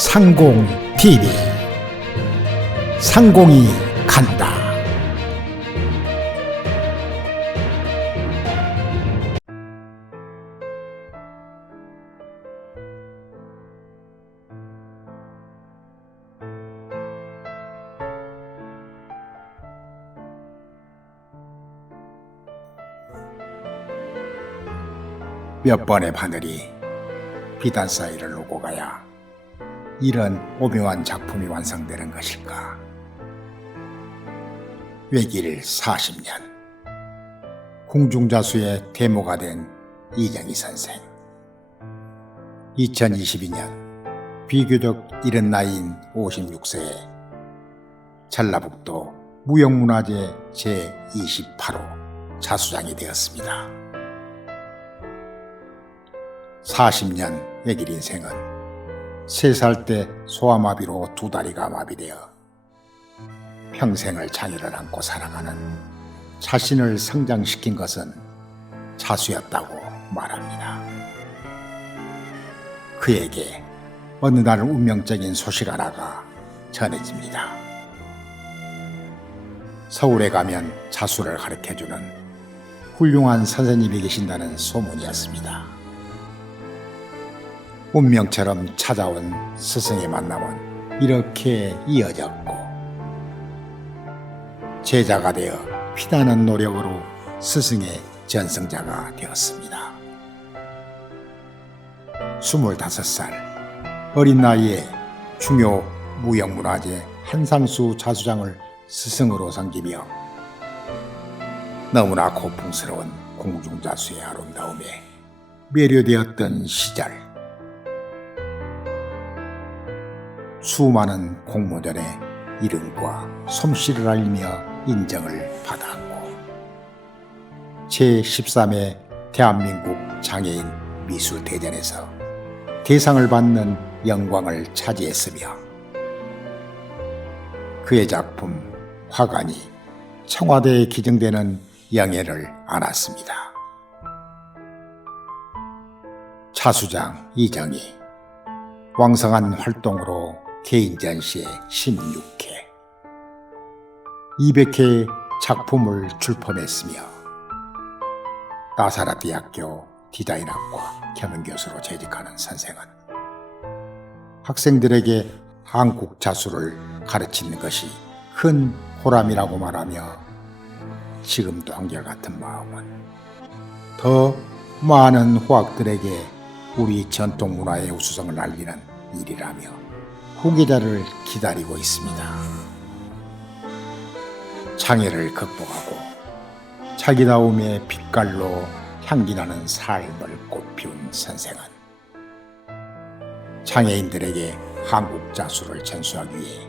상공 TV 상공이 간다. 몇 번의 바늘이 비단 사이를 오고 가야 이런 오묘한 작품이 완성되는 것일까? 외길 40년 궁중자수의 대모가 된 이정희 선생. 2022년 비교적 이른 나이인 56세에 전라북도 무형문화재 제28호 자수장이 되었습니다. 40년 외길 인생은 3살 때 소아마비로 2다리가 마비되어 평생을 장애를 안고 살아가는 자신을 성장시킨 것은 자수였다고 말합니다. 그에게 어느 날 운명적인 소식 하나가 전해집니다. 서울에 가면 자수를 가르쳐주는 훌륭한 선생님이 계신다는 소문이었습니다. 운명처럼 찾아온 스승의 만남은 이렇게 이어졌고, 제자가 되어 피나는 노력으로 스승의 전승자가 되었습니다. 25살 어린 나이에 중요 무형문화재 한상수 자수장을 스승으로 섬기며 너무나 고풍스러운 궁중자수의 아름다움에 매료되었던 시절, 수많은 공모전에 이름과 솜씨를 알리며 인정을 받았고, 제13회 대한민국 장애인 미술대전에서 대상을 받는 영광을 차지했으며, 그의 작품 화관이 청와대에 기증되는 영예를 안았습니다. 자수장 이정희, 왕성한 활동으로 개인 전시회 16회, 200회 작품을 출품했으며 나사라 대학교 디자인학과 겸임교수로 재직하는 선생은 학생들에게 한국 자수를 가르치는 것이 큰 보람이라고 말하며, 지금도 한결같은 마음은 더 많은 후학들에게 우리 전통 문화의 우수성을 알리는 일이라며 후계자를 기다리고 있습니다. 장애를 극복하고 자기다움의 빛깔로 향기나는 삶을 꽃피운 선생은 장애인들에게 한국 자수를 전수하기 위해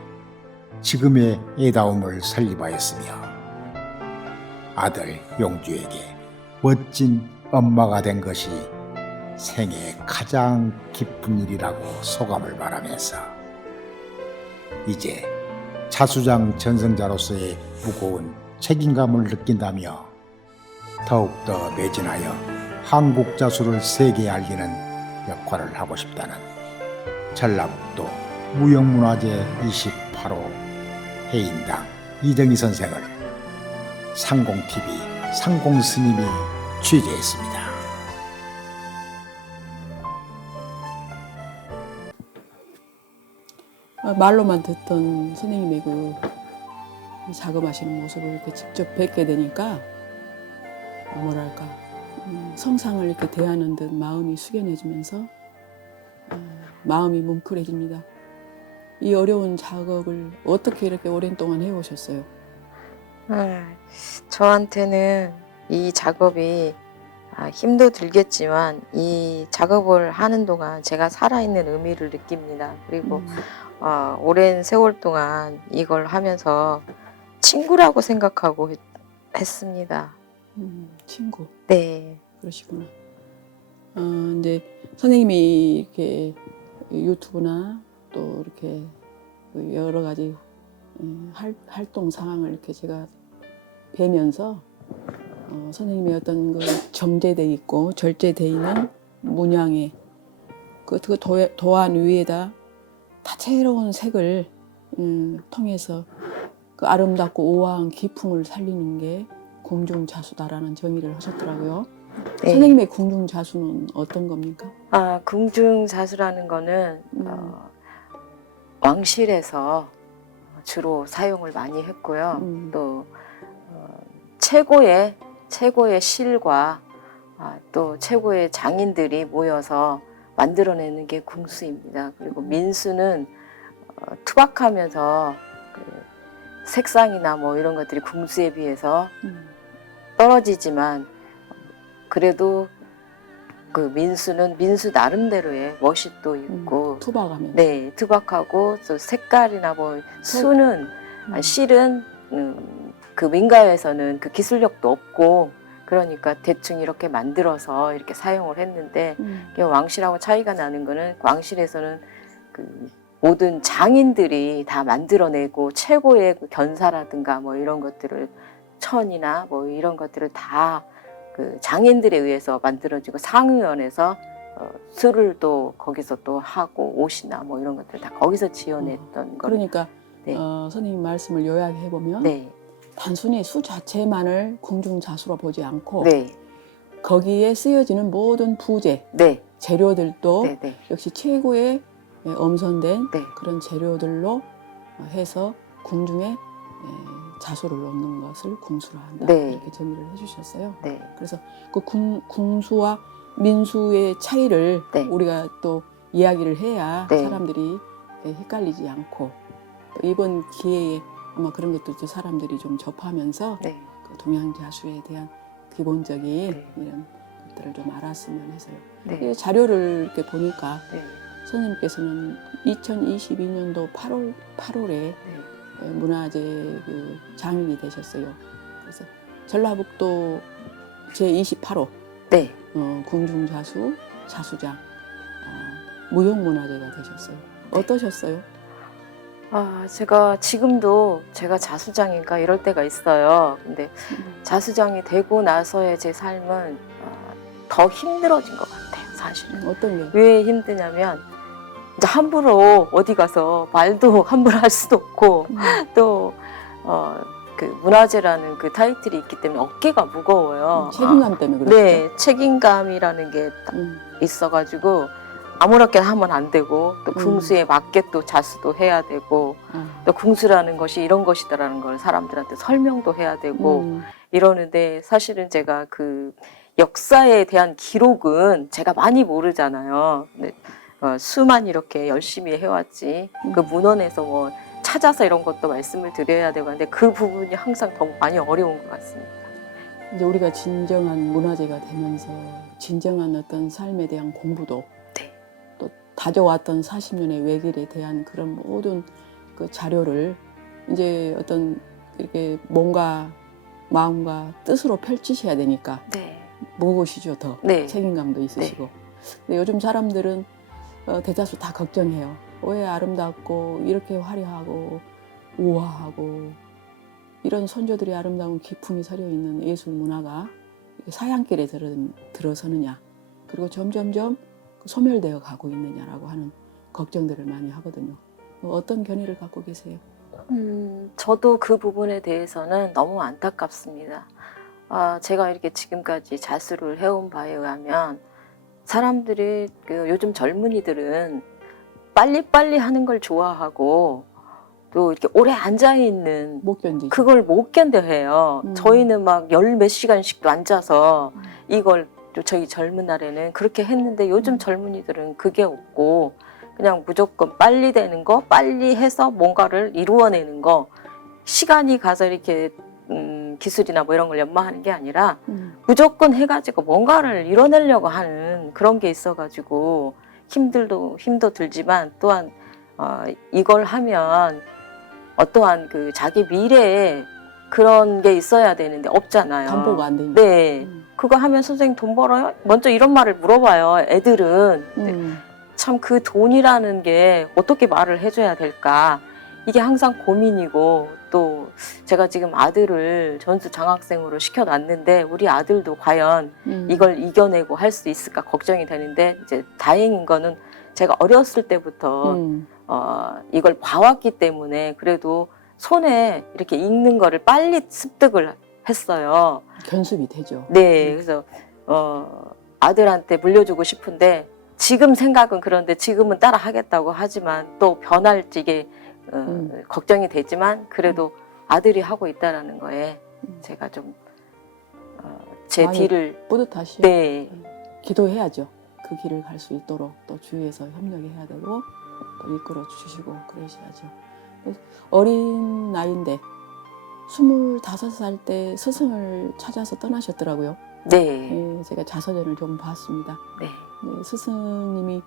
지금의 애다움을 설립하였으며, 아들 용주에게 멋진 엄마가 된 것이 생애의 가장 기쁜 일이라고 소감을 말하면서 이제 자수장 전승자로서의 무거운 책임감을 느낀다며 더욱더 매진하여 한국 자수를 세계에 알리는 역할을 하고 싶다는 전라북도 무형문화재 28호 해인당 이정희 선생을 상공TV 상공스님이 취재했습니다. 말로만 듣던 선생님의 그 작업하시는 모습을 이렇게 직접 뵙게 되니까 뭐랄까 성상을 이렇게 대하는 듯 마음이 숙연해지면서 마음이 뭉클해집니다. 이 어려운 작업을 어떻게 이렇게 오랜 동안 해오셨어요? 저한테는 이 작업이 힘도 들겠지만 이 작업을 하는 동안 제가 살아있는 의미를 느낍니다. 그리고 오랜 세월 동안 이걸 하면서 친구라고 생각하고 했습니다. 친구. 네. 그러시구나. 이제 선생님이 이렇게 유튜브나 또 이렇게 여러 가지 활동 상황을 이렇게 제가 뵈면서 선생님의 어떤 그 정제돼 있고 절제돼 있는 문양의 그 도안 위에다 다채로운 색을 통해서 그 아름답고 우아한 기품을 살리는 게 궁중자수다라는 정의를 하셨더라고요. 네. 선생님의 궁중자수는 어떤 겁니까? 궁중자수라는 거는 왕실에서 주로 사용을 많이 했고요. 또 최고의 실과 또 최고의 장인들이 모여서 만들어내는 게 궁수입니다. 그리고 민수는 투박하면서 그 색상이나 뭐 이런 것들이 궁수에 비해서 떨어지지만 그래도 그 민수는 민수 나름대로의 멋이 또 있고 투박하면. 네, 투박하고 또 색깔이나 뭐 수는 실은 그 민가에서는 그 기술력도 없고 그러니까 대충 이렇게 만들어서 이렇게 사용을 했는데 왕실하고 차이가 나는 거는 왕실에서는 그 모든 장인들이 다 만들어내고 최고의 그 견사라든가 뭐 이런 것들을 천이나 뭐 이런 것들을 다 그 장인들에 의해서 만들어지고 상의원에서 술을 또 거기서 또 하고 옷이나 뭐 이런 것들 다 거기서 지어냈던 거. 그러니까 네. 선생님 말씀을 요약해 보면 네. 단순히 수 자체만을 궁중자수로 보지 않고 네. 거기에 쓰여지는 모든 부재, 네. 재료들도 네. 네. 역시 최고의 엄선된 네. 그런 재료들로 해서 궁중에 자수를 놓는 것을 궁수라 한다. 네. 이렇게 정의를 해주셨어요. 네. 그래서 그 궁수와 민수의 차이를 네. 우리가 또 이야기를 해야 네. 사람들이 헷갈리지 않고 또 이번 기회에 아마 그런 것도 사람들이 좀 접하면서 네. 그 동양자수에 대한 기본적인 네. 이런 것들을 좀 알았으면 해서요. 네. 이 자료를 이렇게 보니까 네. 선생님께서는 2022년도 8월에 네. 문화재 그 장인이 되셨어요. 그래서 전라북도 제28호 네. 궁중자수 자수장 무형문화재가 되셨어요. 어떠셨어요? 제가 지금도 제가 자수장인가 이럴 때가 있어요. 근데 자수장이 되고 나서의 제 삶은 더 힘들어진 것 같아요, 사실은. 어떤 게? 왜 힘드냐면 이제 함부로 어디 가서 말도 함부로 할 수도 없고 또 그 문화재라는 그 타이틀이 있기 때문에 어깨가 무거워요. 책임감 때문에 그렇죠. 네, 책임감이라는 게 딱 있어가지고 아무렇게나 하면 안 되고 또 궁수에 맞게 또 자수도 해야 되고 또 궁수라는 것이 이런 것이다라는 걸 사람들한테 설명도 해야 되고 이러는데 사실은 제가 그 역사에 대한 기록은 제가 많이 모르잖아요. 근데 수만 이렇게 열심히 해왔지 그 문헌에서 뭐 찾아서 이런 것도 말씀을 드려야 되고 하는데 그 부분이 항상 너무 많이 어려운 것 같습니다. 이제 우리가 진정한 문화재가 되면서 진정한 어떤 삶에 대한 공부도 네. 또 다져왔던 40년의 외길에 대한 그런 모든 그 자료를 이제 어떤 이렇게 몸과 마음과 뜻으로 펼치셔야 되니까 네. 무거우시죠 더 네. 책임감도 있으시고 근데 요즘 사람들은 대다수 다 걱정해요. 왜 아름답고 이렇게 화려하고 우아하고 이런 선조들의 아름다운 기품이 서려 있는 예술 문화가 사양길에 들어서느냐 그리고 점점점 소멸되어 가고 있느냐라고 하는 걱정들을 많이 하거든요. 어떤 견해를 갖고 계세요? 저도 그 부분에 대해서는 너무 안타깝습니다. 제가 이렇게 지금까지 자수를 해온 바에 의하면 사람들이 그 요즘 젊은이들은 빨리빨리 하는 걸 좋아하고 또 이렇게 오래 앉아있는 못 견디죠. 그걸 못 견뎌해요. 저희는 막 열 몇 시간씩도 앉아서 이걸 또 저희 젊은 날에는 그렇게 했는데 요즘 젊은이들은 그게 없고 그냥 무조건 빨리 되는 거 빨리 해서 뭔가를 이루어내는 거 시간이 가서 이렇게 기술이나 뭐 이런 걸 연마하는 게 아니라 무조건 해가지고 뭔가를 이뤄내려고 하는 그런 게 있어가지고 힘도 들지만 또한 이걸 하면 어떠한 그 자기 미래에 그런 게 있어야 되는데 없잖아요. 담보가 안 되니까. 네. 그거 하면 선생님 돈 벌어요? 먼저 이런 말을 물어봐요. 애들은. 참 그 돈이라는 게 어떻게 말을 해줘야 될까? 이게 항상 고민이고 또 제가 지금 아들을 전수 장학생으로 시켜놨는데 우리 아들도 과연 이걸 이겨내고 할 수 있을까 걱정이 되는데 이제 다행인 거는 제가 어렸을 때부터 이걸 봐왔기 때문에 그래도 손에 이렇게 익는 거를 빨리 습득을 했어요. 견습이 되죠. 네, 그래서 아들한테 물려주고 싶은데 지금 생각은 그런데 지금은 따라 하겠다고 하지만 또 변할지 이게 걱정이 되지만 그래도 아들이 하고 있다라는 거에 제가 좀 제 많이 뒤를 뿌듯하시죠. 네, 기도해야죠. 그 길을 갈 수 있도록 또 주위에서 협력해야 되고 또 이끌어 주시고 그러셔야죠. 어린 나이인데 25살 때 스승을 찾아서 떠나셨더라고요. 네, 예, 제가 자서전을 좀 봤습니다. 네. 네, 스승님이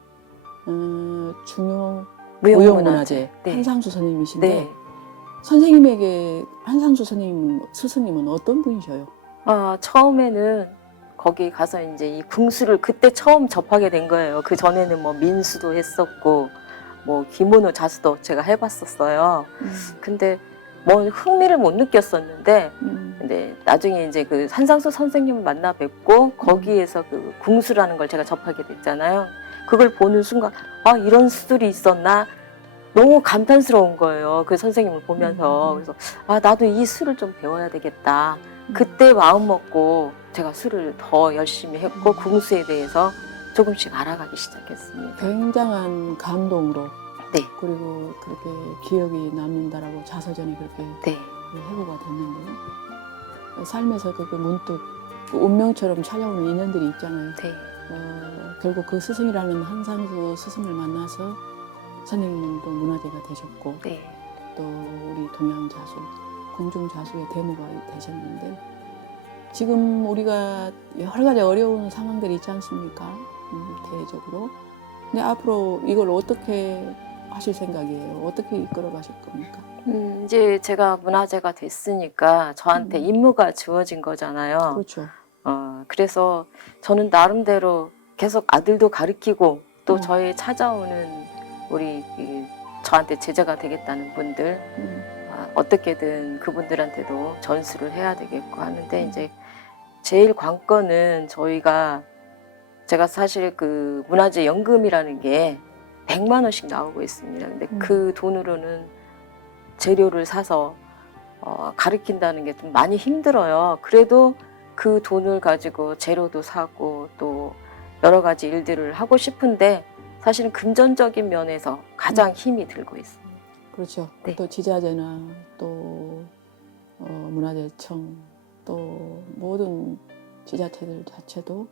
중용 무용문화재. 무용문화재 네. 한상수 선생님이신데 네. 선생님에게 한상수 스승님은 어떤 분이셔요? 처음에는 거기 가서 이제 이 궁수를 그때 처음 접하게 된 거예요. 그 전에는 뭐 민수도 했었고, 뭐 기모노 자수도 제가 해봤었어요. 근데 뭐 흥미를 못 느꼈었는데, 근데 나중에 이제 그 한상수 선생님을 만나 뵙고 거기에서 그 궁수라는 걸 제가 접하게 됐잖아요. 그걸 보는 순간 이런 수술이 있었나 너무 감탄스러운 거예요. 그 선생님을 보면서. 그래서 나도 이 술을 좀 배워야 되겠다. 그때 마음 먹고 제가 술을 더 열심히 했고 궁수에 대해서 조금씩 알아가기 시작했습니다. 굉장한 감동으로 네. 그리고 그렇게 기억이 남는다라고 자서전에 그렇게 네. 해고가 됐는데요. 삶에서 그 문득 그 운명처럼 찾아오는 인연들이 있잖아요. 네. 결국 그 스승이라는 한상수 스승을 만나서 선생님은 또 문화재가 되셨고 네. 또 우리 동양자수, 공중자수의 대모가 되셨는데 지금 우리가 여러 가지 어려운 상황들이 있지 않습니까? 대외적으로. 근데 앞으로 이걸 어떻게 하실 생각이에요? 어떻게 이끌어 가실 겁니까? 이제 제가 문화재가 됐으니까 저한테 임무가 주어진 거잖아요. 그렇죠. 그래서 저는 나름대로 계속 아들도 가르치고 또 저희 찾아오는 우리 저한테 제자가 되겠다는 분들 어떻게든 그분들한테도 전수를 해야 되겠고 하는데 이제 제일 관건은 제가 사실 그 문화재 연금이라는 게 100만 원씩 나오고 있습니다. 근데 그 돈으로는 재료를 사서 가르친다는 게 좀 많이 힘들어요. 그래도 그 돈을 가지고 재료도 사고 또 여러 가지 일들을 하고 싶은데 사실은 금전적인 면에서 가장 힘이 들고 있습니다. 그렇죠. 네. 또 지자재나 또 문화재청 또 모든 지자체들 자체도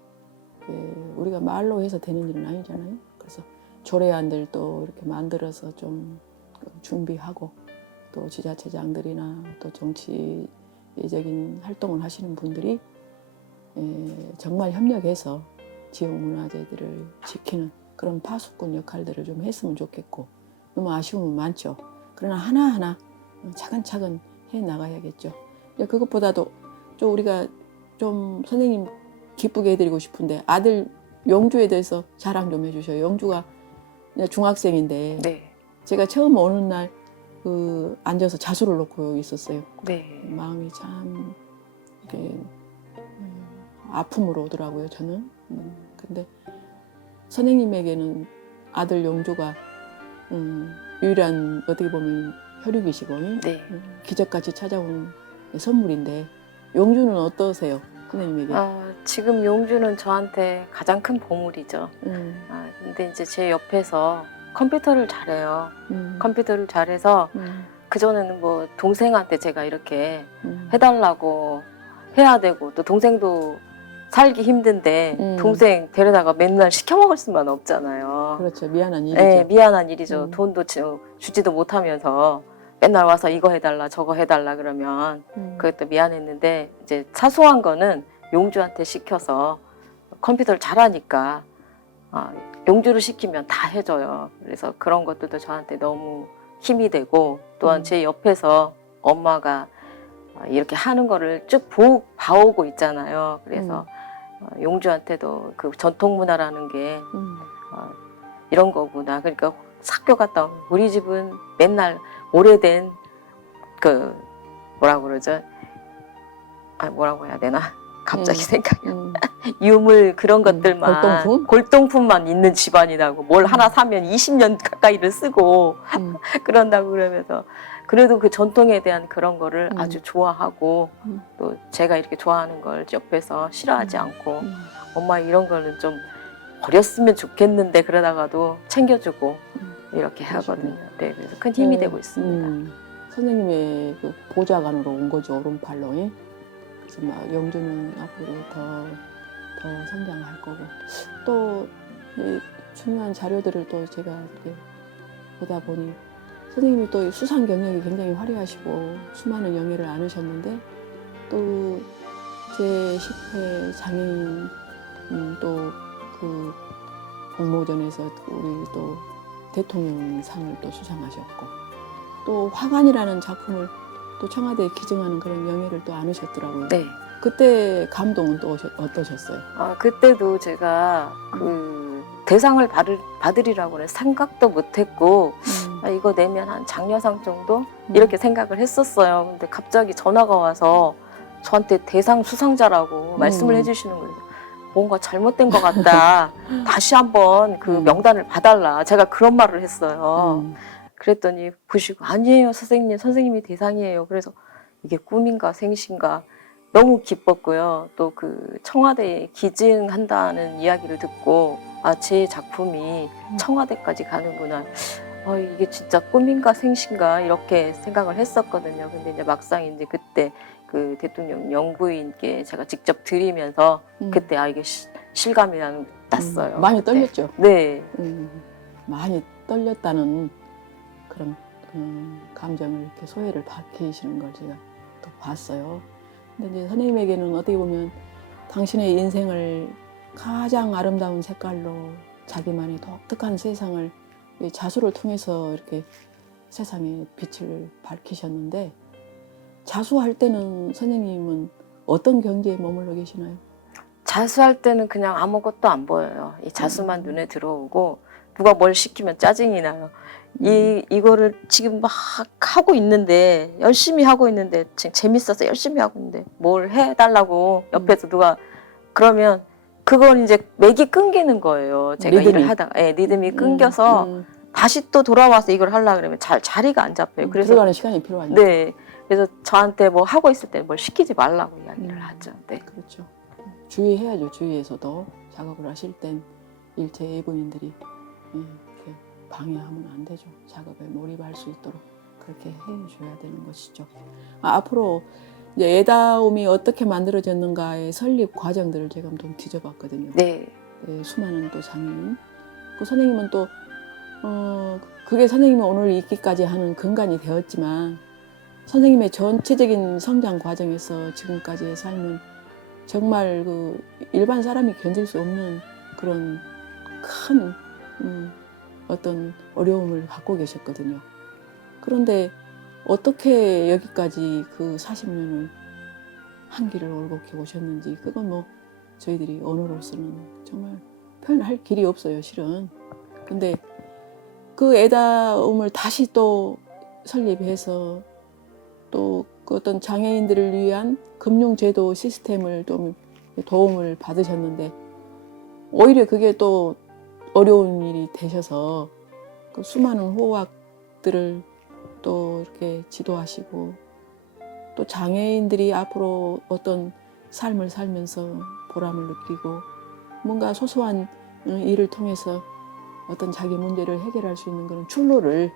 우리가 말로 해서 되는 일은 아니잖아요. 그래서 조례안들도 이렇게 만들어서 좀 준비하고 또 지자체장들이나 또 정치적인 활동을 하시는 분들이 정말 협력해서 지역 문화재들을 지키는 그런 파수꾼 역할들을 좀 했으면 좋겠고 너무 아쉬움은 많죠. 그러나 하나하나 차근차근 해 나가야겠죠. 그것보다도 좀 우리가 좀 선생님 기쁘게 해드리고 싶은데 아들 영주에 대해서 자랑 좀 해주셔요. 영주가 중학생인데 네. 제가 처음 오는 날 앉아서 자수를 놓고 있었어요. 네. 마음이 참 이렇게 아픔으로 오더라고요. 저는. 근데 선생님에게는 아들 영주가 유일한 어떻게 보면 혈육이시고 네. 기적같이 찾아온 선물인데 영주는 어떠세요? 선생님에게? 지금 용주는 저한테 가장 큰 보물이죠. 근데 이제 제 옆에서 컴퓨터를 잘해요. 컴퓨터를 잘해서 그전에는 뭐 동생한테 제가 이렇게 해달라고 해야 되고 또 동생도 살기 힘든데 동생 데려다가 맨날 시켜 먹을 수만 없잖아요. 그렇죠. 미안한 일이죠. 네, 미안한 일이죠. 돈도 주지도 못하면서 맨날 와서 이거 해달라 저거 해달라 그러면 그것도 미안했는데 이제 사소한 거는 용주한테 시켜서 컴퓨터를 잘하니까 용주를 시키면 다 해줘요. 그래서 그런 것들도 저한테 너무 힘이 되고 또한 제 옆에서 엄마가 이렇게 하는 거를 쭉 봐오고 있잖아요. 그래서 용주한테도 그 전통 문화라는 게 이런 거구나. 그러니까 학교 갔다 오면 우리 집은 맨날 오래된 그 뭐라고 그러죠? 뭐라고 해야 되나? 갑자기 생각이 유물 그런 것들만 골동품만 있는 집안이라고 뭘 하나 사면 20년 가까이를 쓰고 그런다고 그러면서 그래도 그 전통에 대한 그런 거를 아주 좋아하고 또 제가 이렇게 좋아하는 걸 옆에서 싫어하지 않고 엄마 이런 거는 좀 버렸으면 좋겠는데 그러다가도 챙겨주고 이렇게 하거든요. 네, 그래서 큰 힘이 되고 있습니다. 선생님의 그 보좌관으로 온 거죠, 오른팔로. 예? 그래서 막 영주는 앞으로 더 성장할 거고 또 중요한 자료들을 또 제가 이렇게 보다 보니 선생님이 또 수상 경력이 굉장히 화려하시고 수많은 영예를 안으셨는데 또 제10회 장애인 또 그 공모전에서 우리 또 대통령상을 또 수상하셨고 또 화관이라는 작품을 또 청와대에 기증하는 그런 영예를 또 안으셨더라고요. 네. 그때 감동은 또 어떠셨어요? 그때도 제가 그 대상을 받으리라고는 생각도 못했고 이거 내면 한 장려상 정도 이렇게 생각을 했었어요. 근데 갑자기 전화가 와서 저한테 대상 수상자라고 말씀을 해주시는 거예요. 뭔가 잘못된 것 같다. 다시 한번 그 명단을 봐달라. 제가 그런 말을 했어요. 그랬더니 보시고 아니에요 선생님이 대상이에요. 그래서 이게 꿈인가 생신가 너무 기뻤고요. 또 그 청와대에 기증한다는 이야기를 듣고 제 작품이 청와대까지 가는구나. 이게 진짜 꿈인가 생신가 이렇게 생각을 했었거든요. 근데 이제 막상 이제 그때 그 대통령 영부인께 제가 직접 드리면서 그때 이게 실감이 났어요. 많이 떨렸죠? 네. 많이 떨렸다는 그런 감정을 이렇게 소외를 받으시는 걸 제가 또 봤어요. 근데 이제 선생님에게는 어떻게 보면 당신의 인생을 가장 아름다운 색깔로 자기만의 독특한 세상을 자수를 통해서 이렇게 세상에 빛을 밝히셨는데 자수할 때는 선생님은 어떤 경지에 머물러 계시나요? 자수할 때는 그냥 아무것도 안 보여요. 이 자수만 눈에 들어오고 누가 뭘 시키면 짜증이 나요. 이거를 지금 막 하고 있는데 열심히 하고 있는데 지금 재밌어서 열심히 하고 있는데 뭘 해달라고 옆에서 누가 그러면 그건 이제 맥이 끊기는 거예요. 제가 일을 하다가 리듬이 끊겨서 다시 또 돌아와서 이걸 하려고 그러면 자리가 안 잡혀요. 그래서 들어가는 시간이 필요하니까. 네, 그래서 저한테 뭐 하고 있을 때 뭘 시키지 말라고 이야기를 하죠. 네, 그렇죠. 주의해야죠. 주위에서도 작업을 하실 땐 일체 예분인들이 이렇게 방해하면 안 되죠. 작업에 몰입할 수 있도록 그렇게 해줘야 되는 것이죠. 앞으로 이제 애다움이 어떻게 만들어졌는가의 설립 과정들을 제가 좀 뒤져봤거든요. 네. 수많은 또 장애인. 그 선생님은 또 그게 선생님이 오늘 있기까지 하는 근간이 되었지만 선생님의 전체적인 성장 과정에서 지금까지의 삶은 정말 그 일반 사람이 견딜 수 없는 그런 큰 어떤 어려움을 갖고 계셨거든요. 그런데 어떻게 여기까지 그 40년을 한 길을 올곧게 오셨는지 그건 뭐 저희들이 언어로서는 정말 표현할 길이 없어요, 실은. 근데 그 애다움을 다시 또 설립해서 또 그 어떤 장애인들을 위한 금융제도 시스템을 좀 도움을 받으셨는데 오히려 그게 또 어려운 일이 되셔서 그 수많은 호학들을 또 이렇게 지도하시고 또 장애인들이 앞으로 어떤 삶을 살면서 보람을 느끼고 뭔가 소소한 일을 통해서 어떤 자기 문제를 해결할 수 있는 그런 출로를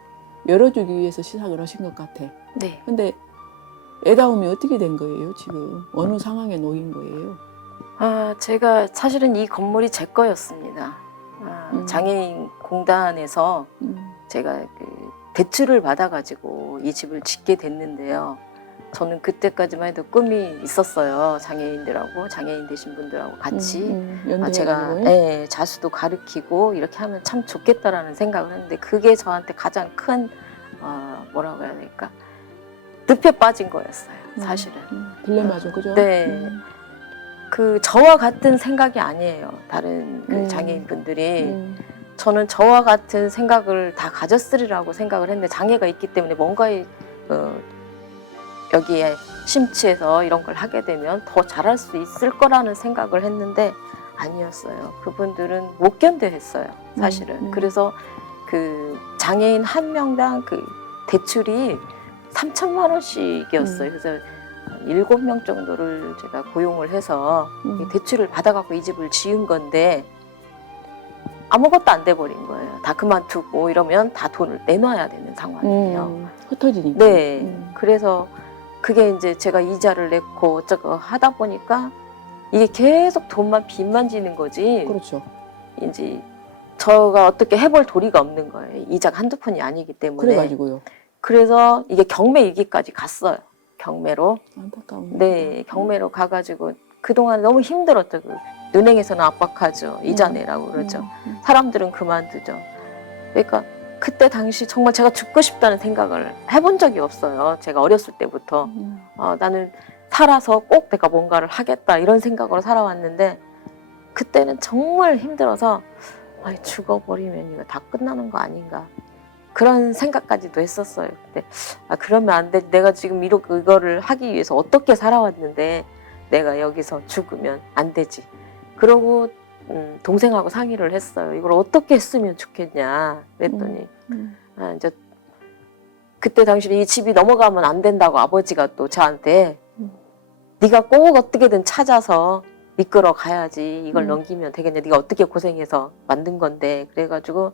열어주기 위해서 시작을 하신 것 같아. 네. 근데 애다움이 어떻게 된 거예요, 지금? 어느 상황에 놓인 거예요? 제가 사실은 이 건물이 제 거였습니다. 장애인 공단에서 제가 그 대출을 받아가지고 이 집을 짓게 됐는데요. 저는 그때까지만 해도 꿈이 있었어요. 장애인들하고 장애인 되신 분들하고 같이 제가 자수도 가르치고 이렇게 하면 참 좋겠다라는 생각을 했는데 그게 저한테 가장 큰 뭐라고 해야 될까? 늪에 빠진 거였어요. 사실은. 딜레마죠, 그죠? 네. 그 저와 같은 생각이 아니에요. 다른 그 장애인분들이. 저는 저와 같은 생각을 다 가졌으리라고 생각을 했는데 장애가 있기 때문에 뭔가에 여기에 심취해서 이런 걸 하게 되면 더 잘할 수 있을 거라는 생각을 했는데 아니었어요. 그분들은 못 견뎌 했어요, 사실은. 그래서 그 장애인 한 명당 그 대출이 3천만 원씩이었어요. 그래서 7명 정도를 제가 고용을 해서 대출을 받아갖고 이 집을 지은 건데 아무것도 안 돼 버린 거예요. 다 그만두고 이러면 다 돈을 내놔야 되는 상황이에요. 흩어지니까. 네. 그래서 그게 이제 제가 이자를 냈고 어쩌고 하다 보니까 이게 계속 돈만 빚만 지는 거지. 그렇죠. 이제 저가 어떻게 해볼 도리가 없는 거예요. 이자가 한두 푼이 아니기 때문에. 그래가지고요. 그래서 이게 경매 위기까지 갔어요. 경매로. 안타까운. 네, 경매로 가가지고 그동안 너무 힘들었죠. 그 은행에서는 압박하죠. 이자 내라고 그러죠. 사람들은 그만두죠. 그러니까 그때 당시 정말 제가 죽고 싶다는 생각을 해본 적이 없어요. 제가 어렸을 때부터. 나는 살아서 꼭 내가 뭔가를 하겠다 이런 생각으로 살아왔는데 그때는 정말 힘들어서 죽어버리면 이거 다 끝나는 거 아닌가 그런 생각까지도 했었어요. 근데 그러면 안 돼. 내가 지금 이거를 하기 위해서 어떻게 살아왔는데 내가 여기서 죽으면 안 되지. 그러고 동생하고 상의를 했어요. 이걸 어떻게 했으면 좋겠냐 그랬더니 이제 그때 당시에 이 집이 넘어가면 안 된다고 아버지가 또 저한테 네가 꼭 어떻게든 찾아서 이끌어 가야지 이걸 넘기면 되겠냐. 네가 어떻게 고생해서 만든 건데. 그래가지고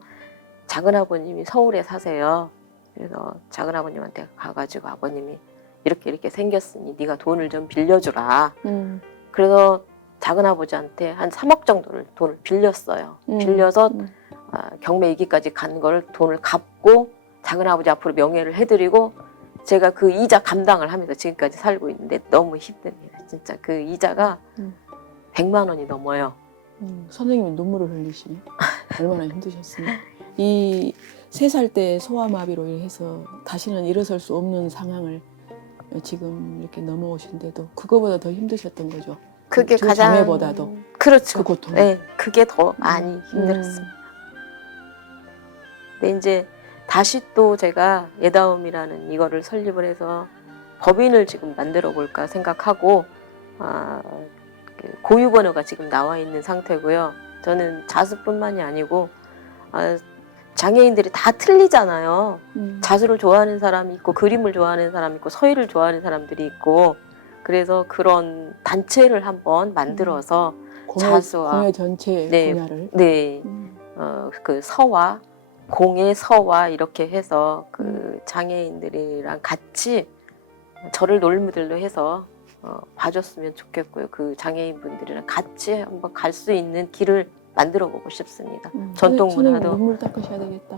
작은 아버님이 서울에 사세요. 그래서 작은 아버님한테 가가지고 아버님이 이렇게 생겼으니 네가 돈을 좀 빌려주라. 그래서 작은 아버지한테 한 3억 정도를 돈을 빌렸어요. 빌려서 경매 위기까지 간 걸 돈을 갚고 작은 아버지 앞으로 명예를 해드리고 제가 그 이자 감당을 하면서 지금까지 살고 있는데 너무 힘듭니다. 진짜 그 이자가 100만 원이 넘어요. 선생님이 눈물을 흘리시네. 얼마나 힘드셨으면. 이 3살 때 소아마비로 해서 다시는 일어설 수 없는 상황을 지금 이렇게 넘어오신데도 그거보다 더 힘드셨던 거죠. 그게 그 가장 장애보다도 그렇죠. 그 고통. 네, 그게 더 많이 힘들었습니다. 근데 이제 다시 또 제가 예다움이라는 이거를 설립을 해서 법인을 지금 만들어 볼까 생각하고 그 고유번호가 지금 나와 있는 상태고요. 저는 자수뿐만이 아니고 장애인들이 다 틀리잖아요. 자수를 좋아하는 사람이 있고 그림을 좋아하는 사람이 있고 서예를 좋아하는 사람들이 있고 그래서 그런 단체를 한번 만들어서 공예 전체 네, 분야를 그 서와 공예 서와 이렇게 해서 그 장애인들이랑 같이 저를 롤모델로 해서 봐줬으면 좋겠고요. 그 장애인분들이랑 같이 한번 갈 수 있는 길을 만들어 보고 싶습니다. 전통 선생님 문화도 눈물 닦으셔야 되겠다.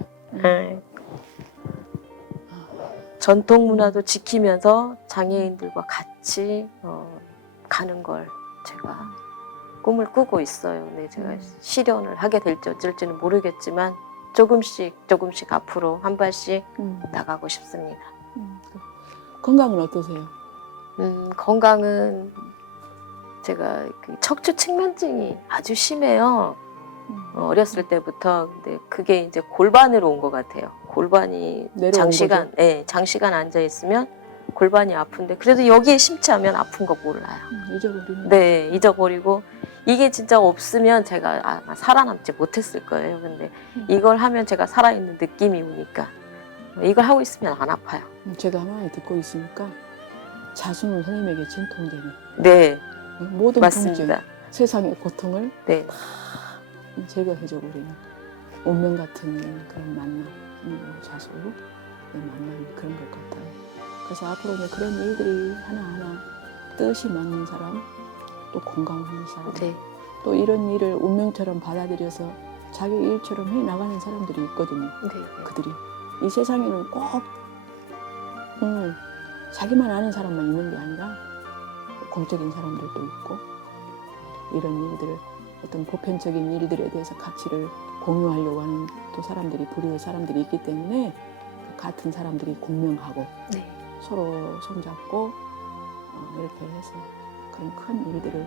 전통 문화도 지키면서 장애인들과 같이 가는 걸 제가 꿈을 꾸고 있어요. 네, 제가 실현을 하게 될지 어쩔지는 모르겠지만 조금씩 앞으로 한 발씩 나가고 싶습니다. 건강은 어떠세요? 건강은 제가 그 척추 측면증이 아주 심해요. 어렸을 때부터. 근데 그게 이제 골반으로 온 것 같아요. 골반이 장시간 앉아 있으면 골반이 아픈데 그래도 여기에 심취하면 아픈 거 몰라요. 잊어버리는. 네, 잊어버리고 이게 진짜 없으면 제가 아마 살아남지 못했을 거예요. 근데 이걸 하면 제가 살아있는 느낌이 오니까 이걸 하고 있으면 안 아파요. 제가 가만히 듣고 있으니까 자수는 선생님에게 진통제네. 네, 모든 맞습니다. 통증, 세상의 고통을 네. 다 제거해줘버리는 운명 같은 그런 만남, 자수의 만남이 그런 것 같아요. 그래서 앞으로 이제 그런 일들이 하나하나 뜻이 맞는 사람, 또 건강한 사람, 네. 또 이런 일을 운명처럼 받아들여서 자기 일처럼 해나가는 사람들이 있거든요. 네. 그들이 이 세상에는 꼭 자기만 아는 사람만 있는 게 아니라 공적인 사람들도 있고 이런 일들을 어떤 보편적인 일들에 대해서 가치를 공유하려고 하는 또 사람들이 불의의 사람들이 있기 때문에 같은 사람들이 공명하고 네. 서로 손잡고 이렇게 해서 그런 큰 일들을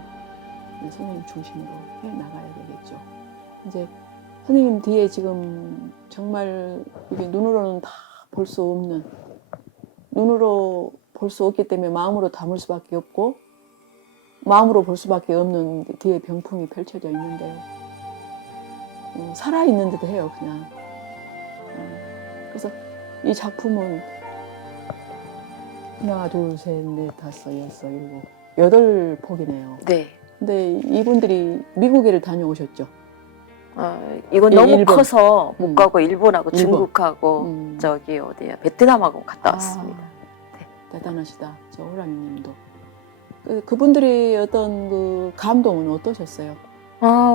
선생님 중심으로 해 나가야 되겠죠. 이제 선생님 뒤에 지금 정말 이게 눈으로는 다 볼 수 없는 눈으로 볼 수 없기 때문에 마음으로 담을 수밖에 없고 마음으로 볼 수밖에 없는 뒤에 병풍이 펼쳐져 있는데요. 살아있는 듯 해요, 그냥. 그래서 이 작품은 하나, 둘, 셋, 넷, 다섯, 여섯, 일곱, 8폭이네요. 네. 근데 이분들이 미국에를 다녀오셨죠? 이건 예, 너무 일본. 커서 못 가고 일본하고 일본. 중국하고 저기 어디야 베트남하고 갔다 왔습니다. 대단하시다, 저 호랑이님도. 그분들의 어떤 그 감동은 어떠셨어요?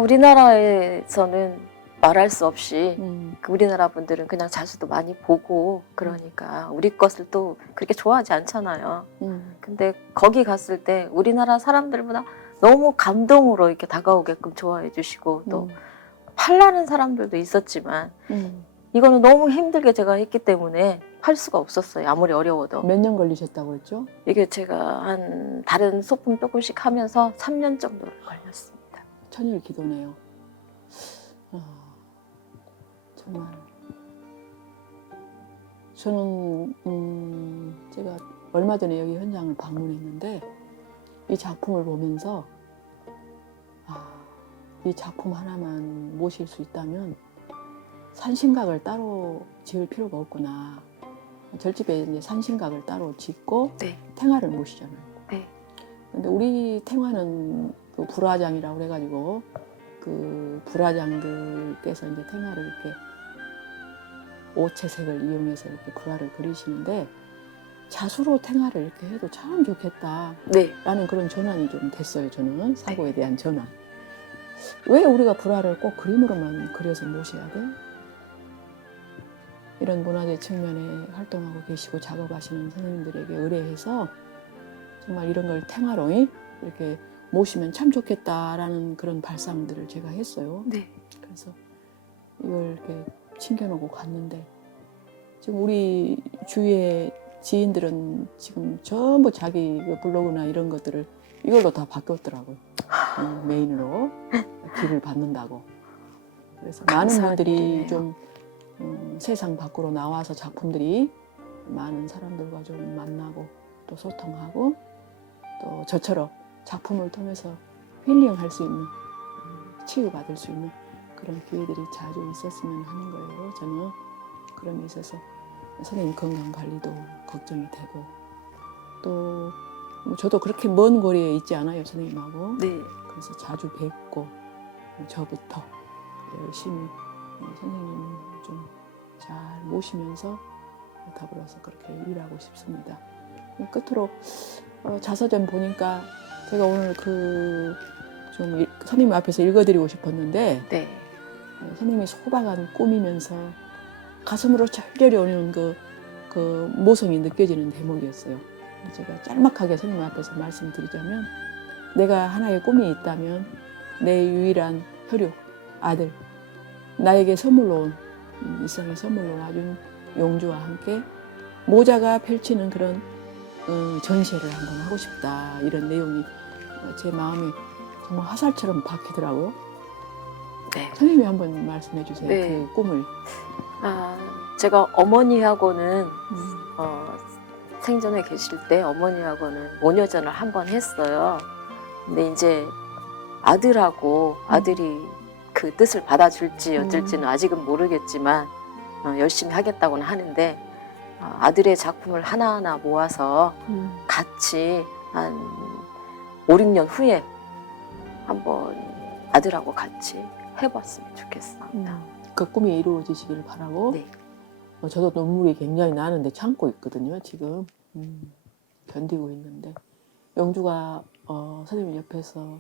우리나라에서는 말할 수 없이 그 우리나라 분들은 그냥 자수도 많이 보고 그러니까 우리 것을 또 그렇게 좋아하지 않잖아요. 근데 거기 갔을 때 우리나라 사람들보다 너무 감동으로 이렇게 다가오게끔 좋아해 주시고 또 팔라는 사람들도 있었지만 이거는 너무 힘들게 제가 했기 때문에 할 수가 없었어요. 아무리 어려워도. 몇 년 걸리셨다고 했죠? 이게 제가 한 다른 소품 조금씩 하면서 3년 정도를 걸렸습니다. 천일 기도네요. 정말 저는 제가 얼마 전에 여기 현장을 방문했는데 이 작품을 보면서 이 작품 하나만 모실 수 있다면 산신각을 따로 지을 필요가 없구나. 절집에 이제 산신각을 따로 짓고 네. 탱화를 모시잖아요. 네. 근데 우리 탱화는 그 불화장이라고 그래가지고 그 불화장들께서 이제 탱화를 이렇게 오채색을 이용해서 이렇게 불화를 그리시는데 자수로 탱화를 이렇게 해도 참 좋겠다. 네. 라는 그런 전환이 좀 됐어요. 저는 사고에 대한 전환. 왜 우리가 불화를 꼭 그림으로만 그려서 모셔야 돼? 이런 문화재 측면에 활동하고 계시고 작업하시는 선생님들에게 의뢰해서 정말 이런 걸 탱화로 이렇게 모시면 참 좋겠다라는 그런 발상들을 제가 했어요. 네. 그래서 이걸 이렇게 챙겨놓고 갔는데 지금 우리 주위의 지인들은 지금 전부 자기 그 블로그나 이런 것들을 이걸로 다 바꿨더라고요. 메인으로 길을 받는다고. 그래서 많은 분들이 좀 세상 밖으로 나와서 작품들이 많은 사람들과 좀 만나고 또 소통하고 또 저처럼 작품을 통해서 힐링할 수 있는 치유받을 수 있는 그런 기회들이 자주 있었으면 하는 거예요. 저는 그런 데 있어서 선생님 건강관리도 걱정이 되고 또 저도 그렇게 먼 거리에 있지 않아요. 선생님하고. 네. 그래서 자주 뵙고 저부터 열심히 선생님 좀 잘 모시면서 더불어서 그렇게 일하고 싶습니다. 끝으로 자서전 보니까 제가 오늘 좀 선생님 앞에서 읽어드리고 싶었는데 네. 선생님이 소박한 꿈이면서 가슴으로 절절히 오는 그 모성이 느껴지는 대목이었어요. 제가 짤막하게 선생님 앞에서 말씀드리자면 내가 하나의 꿈이 있다면 내 유일한 혈육, 아들, 나에게 선물로 온 이 세상에 선물로 와준 용주와 함께 모자가 펼치는 그런 전시회를 한번 하고 싶다. 이런 내용이 제 마음에 정말 화살처럼 박히더라고요. 네. 선생님이 한번 말씀해 주세요. 네. 그 꿈을. 제가 어머니하고는 생전에 계실 때 어머니하고는 모녀전을 한 번 했어요. 근데 이제 아들이 그 뜻을 받아줄지 어쩔지는 아직은 모르겠지만 열심히 하겠다고는 하는데 아들의 작품을 하나하나 모아서 같이 한 5, 6년 후에 한번 아들하고 같이 해봤으면 좋겠습니다. 그 꿈이 이루어지시길 바라고. 네. 저도 눈물이 굉장히 나는데 참고 있거든요. 지금 견디고 있는데 영주가 선생님 옆에서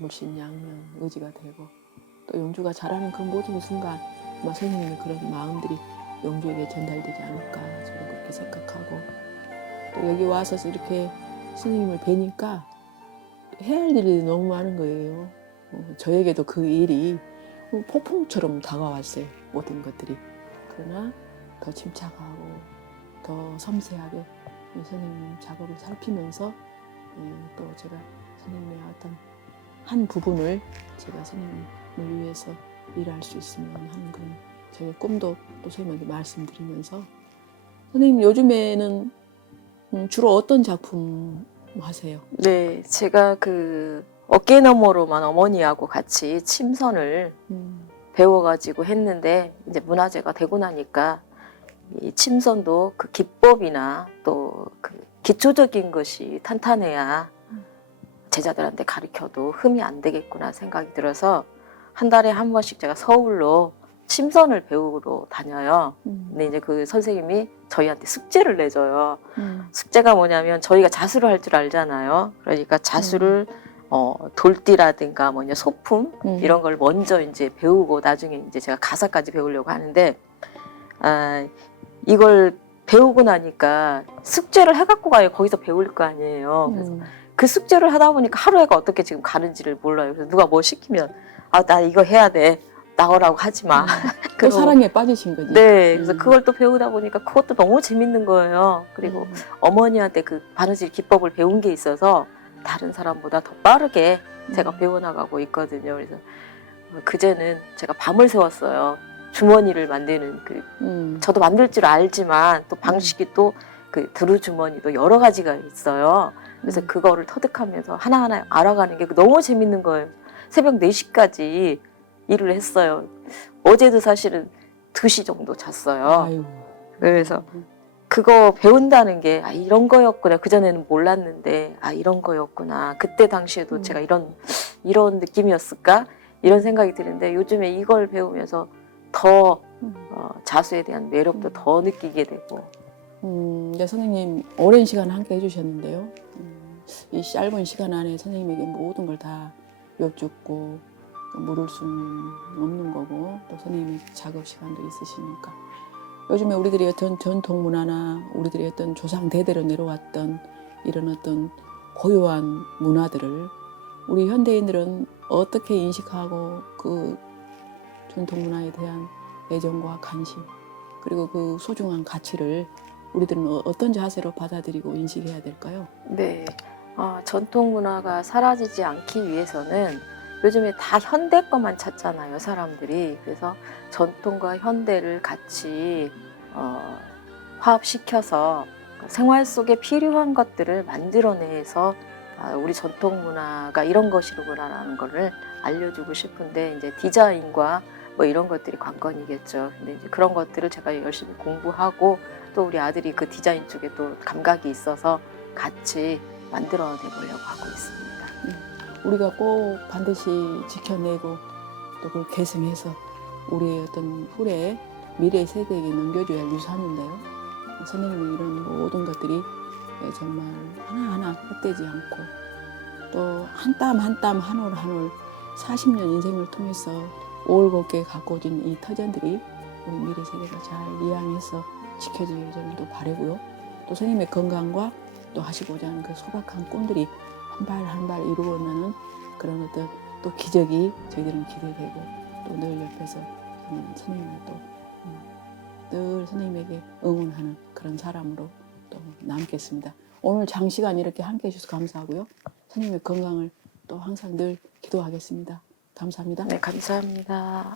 물신양면 의지가 되고 또 영주가 자라는 그 모든 순간 선생님의 그런 마음들이 영주에게 전달되지 않을까 저는 그렇게 생각하고 또 여기 와서 이렇게 선생님을 뵈니까 해야 할 일이 너무 많은 거예요. 저에게도 그 일이 폭풍처럼 다가왔어요. 모든 것들이. 그러나 더 침착하고 더 섬세하게 선생님 작업을 살피면서 또 제가 선생님의 어떤 한 부분을 제가 선생님을 위해서 일할 수 있으면 하는 그런 저의 꿈도 또 선생님한테 말씀드리면서 선생님 요즘에는 주로 어떤 작품 하세요? 네, 제가 그 어깨 너머로만 어머니하고 같이 침선을 배워가지고 했는데 이제 문화재가 되고 나니까 이 침선도 그 기법이나 또 그 기초적인 것이 탄탄해야 제자들한테 가르쳐도 흠이 안 되겠구나 생각이 들어서 한 달에 한 번씩 제가 서울로 침선을 배우러 다녀요. 근데 이제 그 선생님이 저희한테 숙제를 내줘요. 숙제가 뭐냐면 저희가 자수를 할 줄 알잖아요. 그러니까 자수를 돌띠라든가 뭐냐 소품 이런 걸 먼저 이제 배우고 나중에 이제 제가 가사까지 배우려고 하는데 이걸 배우고 나니까 숙제를 해갖고 가요. 거기서 배울 거 아니에요. 그래서 그 숙제를 하다 보니까 하루에가 어떻게 지금 가는지를 몰라요. 그래서 누가 뭐 시키면 나 이거 해야 돼. 나오라고 하지 마. 또 사랑에 빠지신 거지. 네, 그래서 그걸 또 배우다 보니까 그것도 너무 재밌는 거예요. 그리고 어머니한테 그 바느질 기법을 배운 게 있어서 다른 사람보다 더 빠르게 제가 배워나가고 있거든요. 그래서 그제는 제가 밤을 새웠어요. 주머니를 만드는 저도 만들 줄 알지만 또 방식이 또 그 두루 주머니도 여러 가지가 있어요. 그래서 그거를 터득하면서 하나하나 알아가는 게 너무 재밌는 거예요. 새벽 4시까지 일을 했어요. 어제도 사실은 2시 정도 잤어요. 아유. 그래서 그거 배운다는 게 이런 거였구나. 그전에는 몰랐는데 이런 거였구나. 그때 당시에도 제가 이런 느낌이었을까? 이런 생각이 드는데 요즘에 이걸 배우면서 더 자수에 대한 매력도 더 느끼게 되고. 네, 선생님 오랜 시간 함께 해주셨는데요. 이 짧은 시간 안에 선생님에게 모든 걸 다 여쭙고 물을 수는 없는 거고 또 선생님의 작업 시간도 있으시니까 요즘에 우리들의 어떤 전통 문화나 우리들의 어떤 조상 대대로 내려왔던 이런 어떤 고유한 문화들을 우리 현대인들은 어떻게 인식하고 그 전통 문화에 대한 애정과 관심 그리고 그 소중한 가치를 우리들은 어떤 자세로 받아들이고 인식해야 될까요? 네, 전통 문화가 사라지지 않기 위해서는 요즘에 다 현대 것만 찾잖아요, 사람들이. 그래서 전통과 현대를 같이 화합시켜서 생활 속에 필요한 것들을 만들어내서 우리 전통 문화가 이런 것이로구나라는 거를 알려주고 싶은데 이제 디자인과 뭐 이런 것들이 관건이겠죠. 근데 이제 그런 것들을 제가 열심히 공부하고 또 우리 아들이 그 디자인 쪽에 또 감각이 있어서 같이 만들어내 보려고 하고 있습니다. 우리가 꼭 반드시 지켜내고 또 그걸 계승해서 우리의 어떤 후래 미래 세대에게 넘겨줘야 할 유산인데요. 선생님의 이런 모든 것들이 정말 하나하나 헛되지 않고 또 한 땀 한 땀 한 올 한 올 40년 인생을 통해서 올곧게 가꿔진 이 터전들이 우리 미래 세대가 잘 이양해서 지켜질 줄도 바라고요. 또 선생님의 건강과 또 하시고자 하는 그 소박한 꿈들이 한 발 한 발 이루어나는 그런 어떤 또 기적이 저희들은 기대되고 또 늘 옆에서 선생님을 또 늘 선생님에게 응원하는 그런 사람으로 또 남겠습니다. 오늘 장시간 이렇게 함께 해주셔서 감사하고요. 선생님의 건강을 또 항상 늘 기도하겠습니다. 감사합니다. 네, 감사합니다.